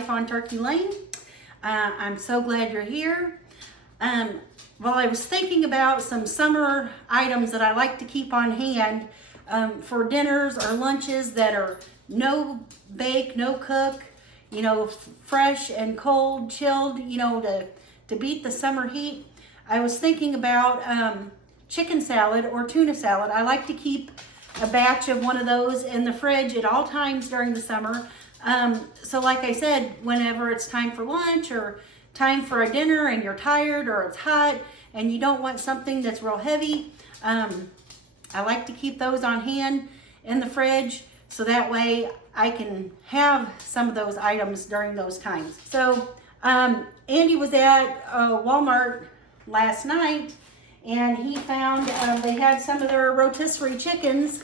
life on Turkey Lane. I'm so glad you're here. Well, I was thinking about some summer items that I like to keep on hand for dinners or lunches that are no bake, no cook, you know, fresh and cold, chilled, you know, to beat the summer heat. I was thinking about chicken salad or tuna salad. I like to keep a batch of one of those in the fridge at all times during the summer. So like I said, whenever it's time for lunch or time for a dinner and you're tired or it's hot and you don't want something that's real heavy, I like to keep those on hand in the fridge so that way I can have some of those items during those times. So Andy was at Walmart last night and he found they had some of their rotisserie chickens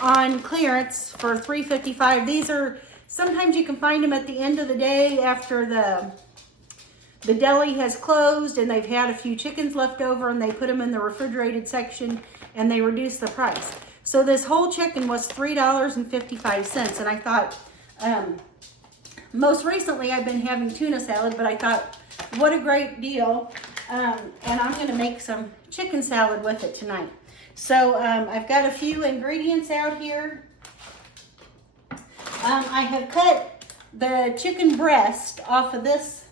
on clearance for $3.55. These are, sometimes you can find them at the end of the day after the deli has closed and they've had a few chickens left over and they put them in the refrigerated section and they reduce the price. So this whole chicken was $3.55 and I thought, most recently I've been having tuna salad, but I thought, what a great deal. And I'm gonna make some chicken salad with it tonight. So I've got a few ingredients out here. I have cut the chicken breast off of this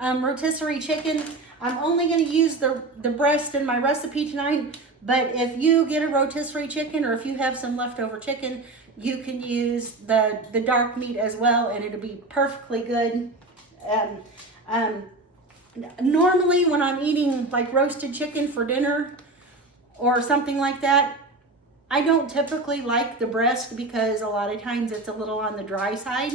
rotisserie chicken. I'm only going to use the breast in my recipe tonight, but if you get a rotisserie chicken or if you have some leftover chicken, you can use the dark meat as well and it'll be perfectly good. Normally when I'm eating like roasted chicken for dinner or something like that, I don't typically like the breast because a lot of times it's a little on the dry side.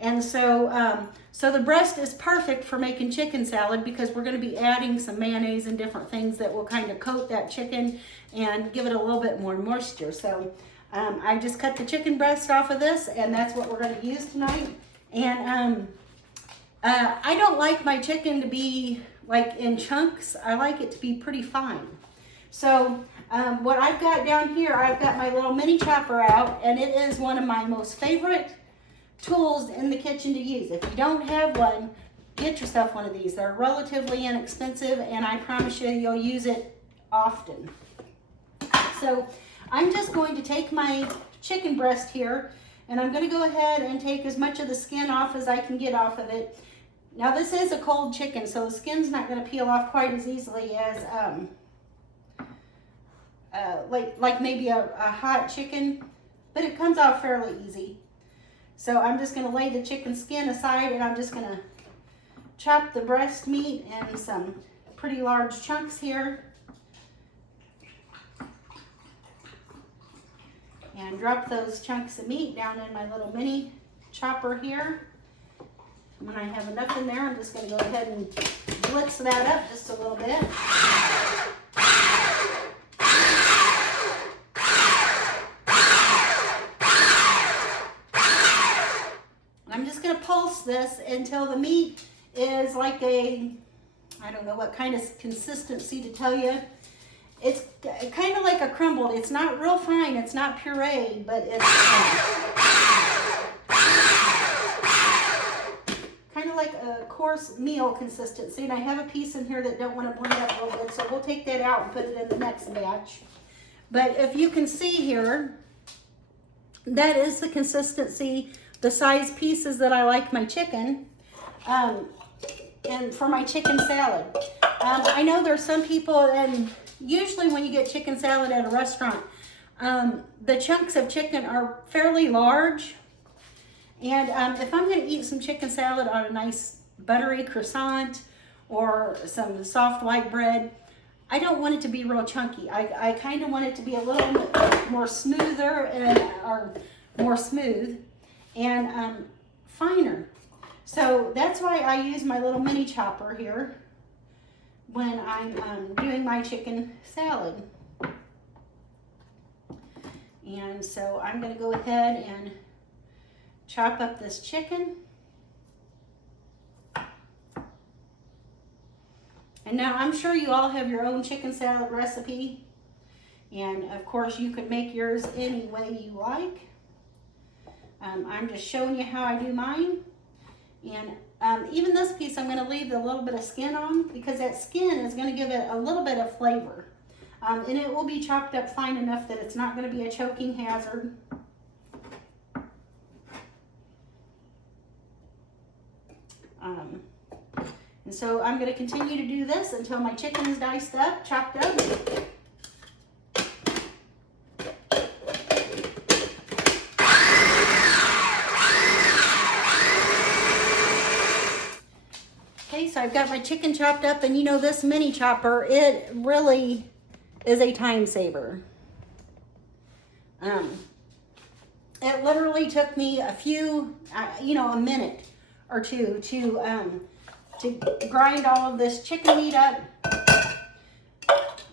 And so, so the breast is perfect for making chicken salad because we're going to be adding some mayonnaise and different things that will kind of coat that chicken and give it a little bit more moisture. So I just cut the chicken breast off of this and that's what we're going to use tonight. And I don't like my chicken to be like in chunks. I like it to be pretty fine. So what I've got down here, I've got my little mini chopper out and it is one of my most favorite tools in the kitchen to use. If you don't have one, get yourself one of these. They're relatively inexpensive and I promise you, you'll use it often. So I'm just going to take my chicken breast here and I'm going to go ahead and take as much of the skin off as I can get off of it. Now this is a cold chicken, so the skin's not going to peel off quite as easily as like maybe a hot chicken, but it comes off fairly easy. So I'm just going to lay the chicken skin aside and I'm just going to chop the breast meat in some pretty large chunks here. And drop those chunks of meat down in my little mini chopper here. When I have enough in there, I'm just going to go ahead and blitz that up just a little bit. I'm just going to pulse this until the meat is like a, I don't know what kind of consistency to tell you. It's kind of like a crumbled. It's not real fine. It's not puree, but it's kind of like a coarse meal consistency. And I have a piece in here that don't want to blend up a little bit, so we'll take that out and put it in the next batch. But if you can see here, that is the consistency, the size pieces that I like my chicken, and for my chicken salad. I know there's some people, and usually when you get chicken salad at a restaurant, the chunks of chicken are fairly large. And if I'm going to eat some chicken salad on a nice buttery croissant or some soft white bread, I don't want it to be real chunky. I kind of want it to be a little bit more smoother or more smooth and finer. So that's why I use my little mini chopper here when I'm doing my chicken salad. And so I'm going to go ahead and chop up this chicken. And now I'm sure you all have your own chicken salad recipe. And of course you could make yours any way you like. I'm just showing you how I do mine. And even this piece, I'm going to leave a little bit of skin on because that skin is going to give it a little bit of flavor. And it will be chopped up fine enough that it's not going to be a choking hazard. And so I'm going to continue to do this until my chicken is diced up, chopped up. Okay, so I've got my chicken chopped up, and you know this mini chopper, it really is a time saver. It literally took me a few, a minute or two to grind all of this chicken meat up.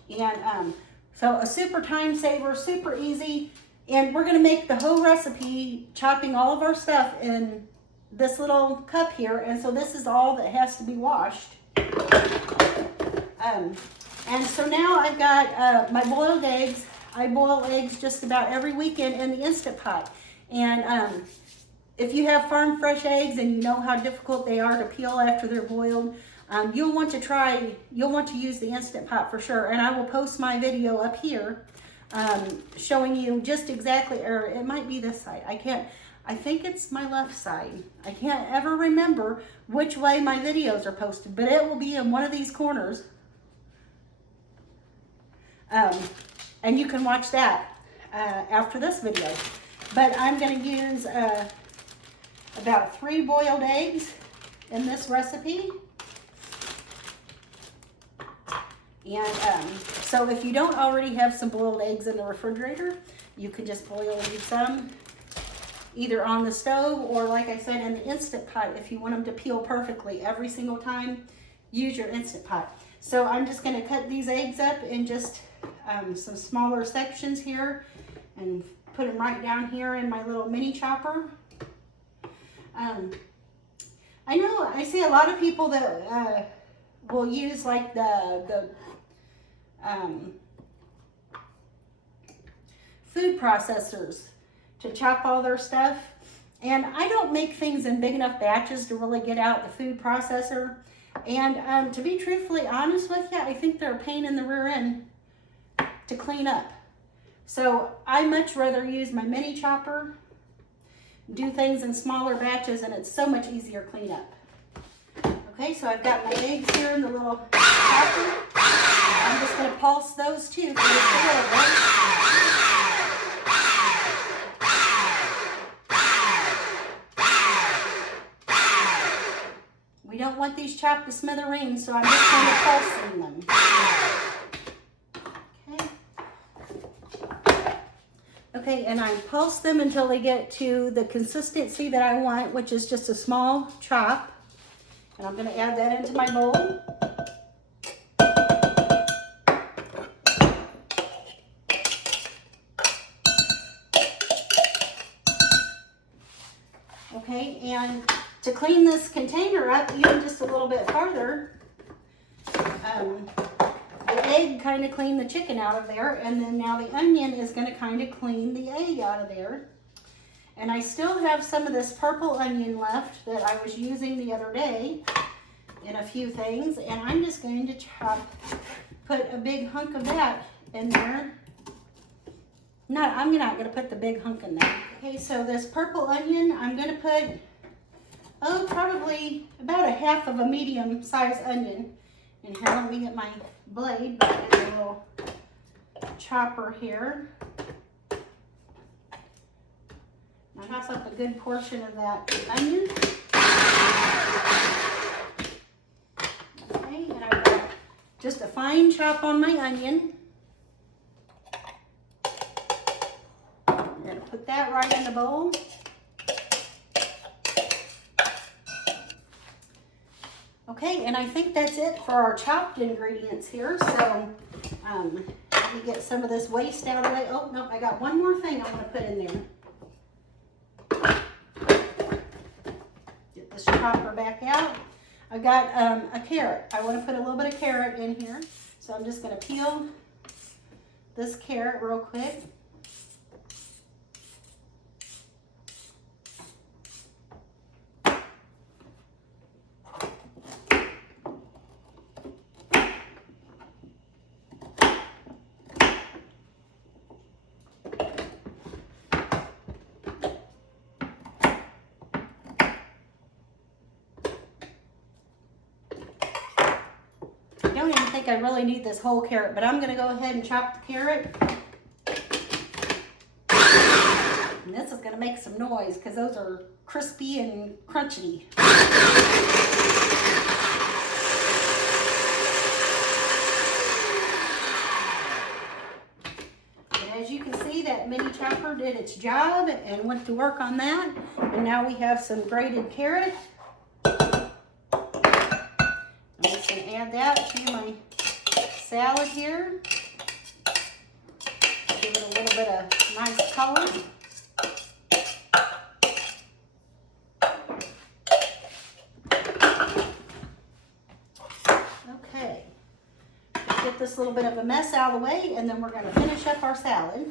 And so a super time saver, super easy. And we're gonna make the whole recipe chopping all of our stuff in this little cup here. And so this is all that has to be washed. And so now I've got my boiled eggs. I boil eggs just about every weekend in the Instant Pot. And if you have farm fresh eggs and you know how difficult they are to peel after they're boiled, you'll want to use the Instant Pot for sure. And I will post my video up here showing you just exactly, or it might be this side. I think it's my left side. I can't ever remember which way my videos are posted, but it will be in one of these corners. And you can watch that after this video. But I'm going to use about 3 boiled eggs in this recipe. And so if you don't already have some boiled eggs in the refrigerator, you can just boil some either on the stove or, like I said, in the Instant Pot. If you want them to peel perfectly every single time, use your Instant Pot. So I'm just going to cut these eggs up in just some smaller sections here and put them right down here in my little mini chopper. I know I see a lot of people that will use like the food processors to chop all their stuff. And I don't make things in big enough batches to really get out the food processor. And to be truthfully honest with you, I think they're a pain in the rear end to clean up. So I much rather use my mini chopper, do things in smaller batches, and it's so much easier cleanup. Okay, so I've got my eggs here in the little chopper. I'm just going to pulse those too for just a little bit. We don't want these chopped to smithereens, so I'm just going to pulsing them. Okay, and I pulse them until they get to the consistency that I want, which is just a small chop. And I'm going to add that into my bowl. Okay, and to clean this container up even just a little bit farther, the egg kind of cleaned the chicken out of there, and then now the onion is going to kind of clean the egg out of there. And I still have some of this purple onion left that I was using the other day in a few things, and I'm just going to put a big hunk of that in there. No, I'm not going to put the big hunk in there. Okay, so this purple onion, I'm going to put, probably about a half of a medium-sized onion. And here, let me get my blade back in the little chopper here. I'll toss up a good portion of that onion. Okay, and I've got just a fine chop on my onion. I'm going to put that right in the bowl. Okay, and I think that's it for our chopped ingredients here. So let me get some of this waste out of the way. Oh, no, I got one more thing I want to put in there. Get this chopper back out. I've got a carrot. I want to put a little bit of carrot in here. So I'm just going to peel this carrot real quick. don't even think I really need this whole carrot, but I'm gonna go ahead and chop the carrot. And this is gonna make some noise because those are crispy and crunchy. And as you can see, that mini chopper did its job and went to work on that. And now we have some grated carrot. I'm just gonna add that to my salad here. Give it a little bit of nice color. Okay, get this little bit of a mess out of the way, and then we're going to finish up our salad.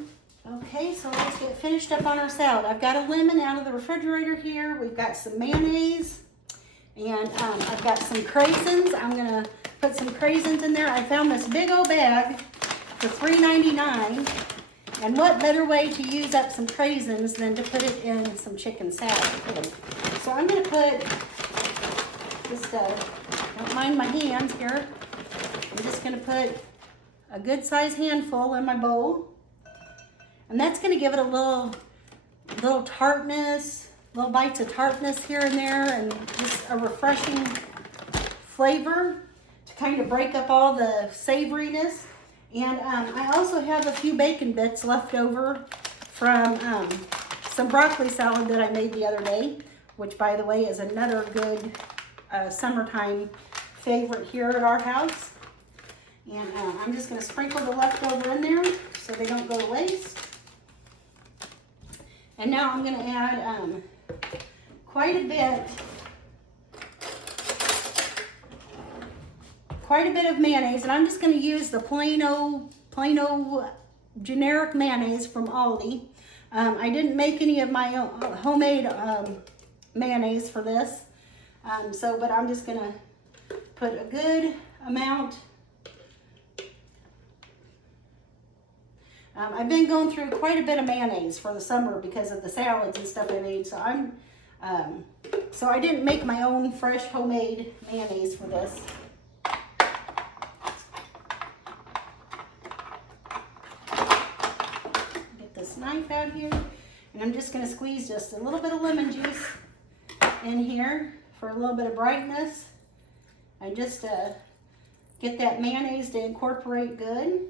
Okay, so let's get finished up on our salad. I've got a lemon out of the refrigerator here. We've got some mayonnaise, and I've got some craisins. I'm going to put some craisins in there. I found this big old bag for $3.99, and what better way to use up some craisins than to put it in some chicken salad. So I'm going to put just don't mind my hands here. I'm just going to put a good size handful in my bowl. And that's going to give it a little tartness, little bites of tartness here and there, and just a refreshing flavor to kind of break up all the savoriness. And I also have a few bacon bits left over from some broccoli salad that I made the other day, which, by the way, is another good summertime favorite here at our house. And I'm just going to sprinkle the leftover in there so they don't go to waste. And now I'm going to add quite a bit of mayonnaise, and I'm just going to use the plain old generic mayonnaise from Aldi. I didn't make any of my own homemade mayonnaise for this, but I'm just going to put a good amount. I've been going through quite a bit of mayonnaise for the summer because of the salads and stuff I made, so I didn't make my own fresh homemade mayonnaise for this. Get this knife out here, and I'm just going to squeeze just a little bit of lemon juice in here for a little bit of brightness. I just get that mayonnaise to incorporate good.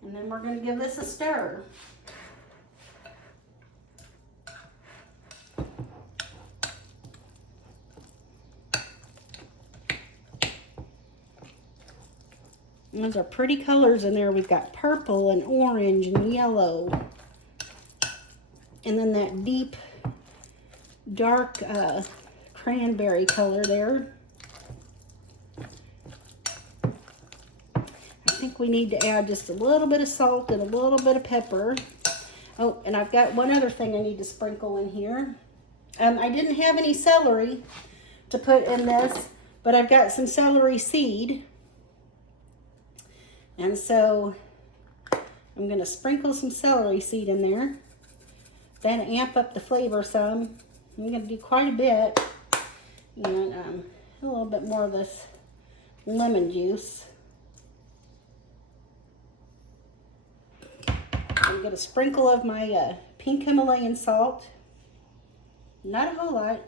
And then we're going to give this a stir. And those are pretty colors in there. We've got purple and orange and yellow. And then that deep, dark cranberry color there. I think we need to add just a little bit of salt and a little bit of pepper. Oh, and I've got one other thing I need to sprinkle in here. I didn't have any celery to put in this, but I've got some celery seed. And so I'm going to sprinkle some celery seed in there. Then amp up the flavor some. I'm going to do quite a bit. And a little bit more of this lemon juice. I'm going to sprinkle of my pink Himalayan salt. Not a whole lot,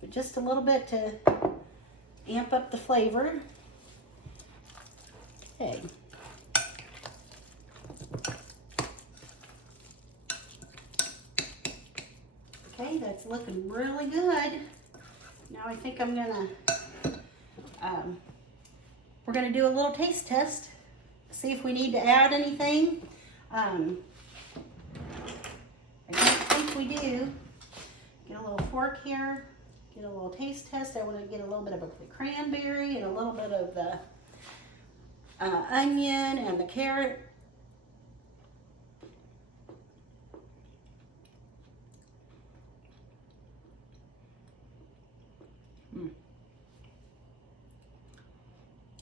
but just a little bit to amp up the flavor. Okay. Okay, that's looking really good. Now I think I'm gonna, we're gonna do a little taste test, see if we need to add anything. I don't think we do. Get a little fork here, get a little taste test. I want to get a little bit of the cranberry and a little bit of the onion and the carrot.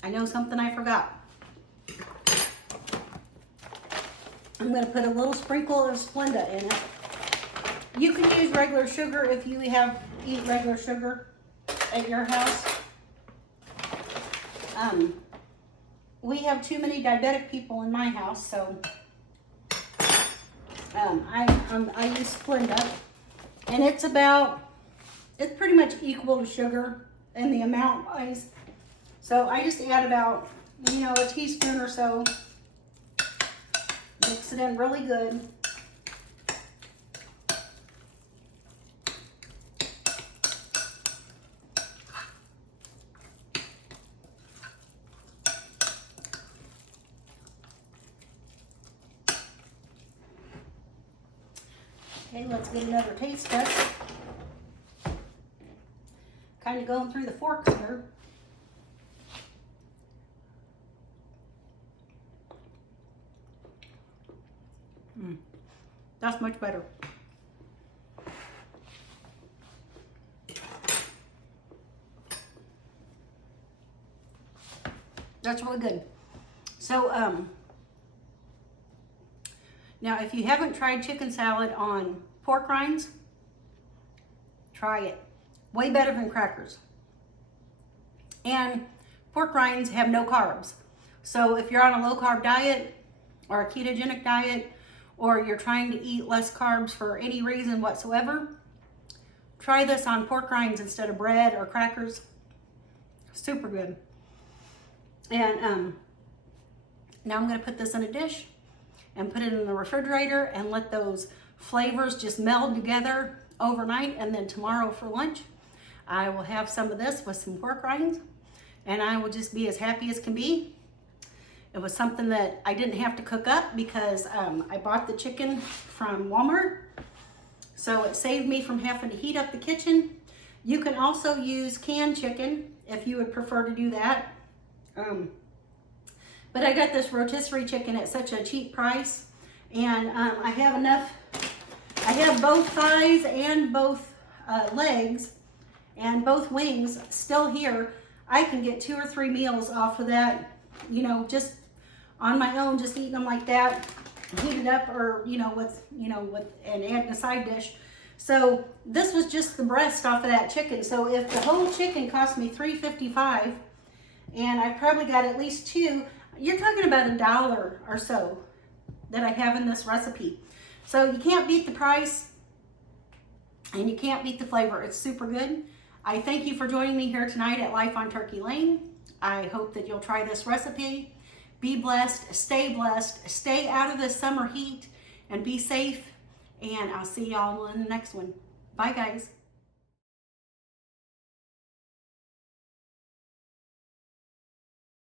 I know something I forgot. I'm going to put a little sprinkle of Splenda in it. You can use regular sugar if you eat regular sugar at your house. We have too many diabetic people in my house, so I use Splenda, and it's pretty much equal to sugar in the amount wise. So I just add about, a teaspoon or so. Mix it in really good. Okay, let's get another taste test. Kind of going through the forks here. That's much better. That's really good. So, now if you haven't tried chicken salad on pork rinds, try it. Way better than crackers. And pork rinds have no carbs. So if you're on a low carb diet or a ketogenic diet, or you're trying to eat less carbs for any reason whatsoever, try this on pork rinds instead of bread or crackers. Super good. And now I'm going to put this in a dish and put it in the refrigerator and let those flavors just meld together overnight. And then tomorrow for lunch, I will have some of this with some pork rinds, and I will just be as happy as can be. It was something that I didn't have to cook up because I bought the chicken from Walmart. So it saved me from having to heat up the kitchen. You can also use canned chicken if you would prefer to do that. But I got this rotisserie chicken at such a cheap price, and I have enough. I have both thighs and both legs and both wings still here. I can get 2 or 3 meals off of that, just on my own, just eating them like that, heat it up, or with and add a side dish. So this was just the breast off of that chicken. So if the whole chicken cost me $3.55, and I probably got at least 2, you're talking about $1 or so that I have in this recipe. So you can't beat the price, and you can't beat the flavor. It's super good. I thank you for joining me here tonight at Life on Turkey Lane. I hope that you'll try this recipe. Be blessed, stay out of the summer heat, and be safe. And I'll see y'all in the next one. Bye, guys.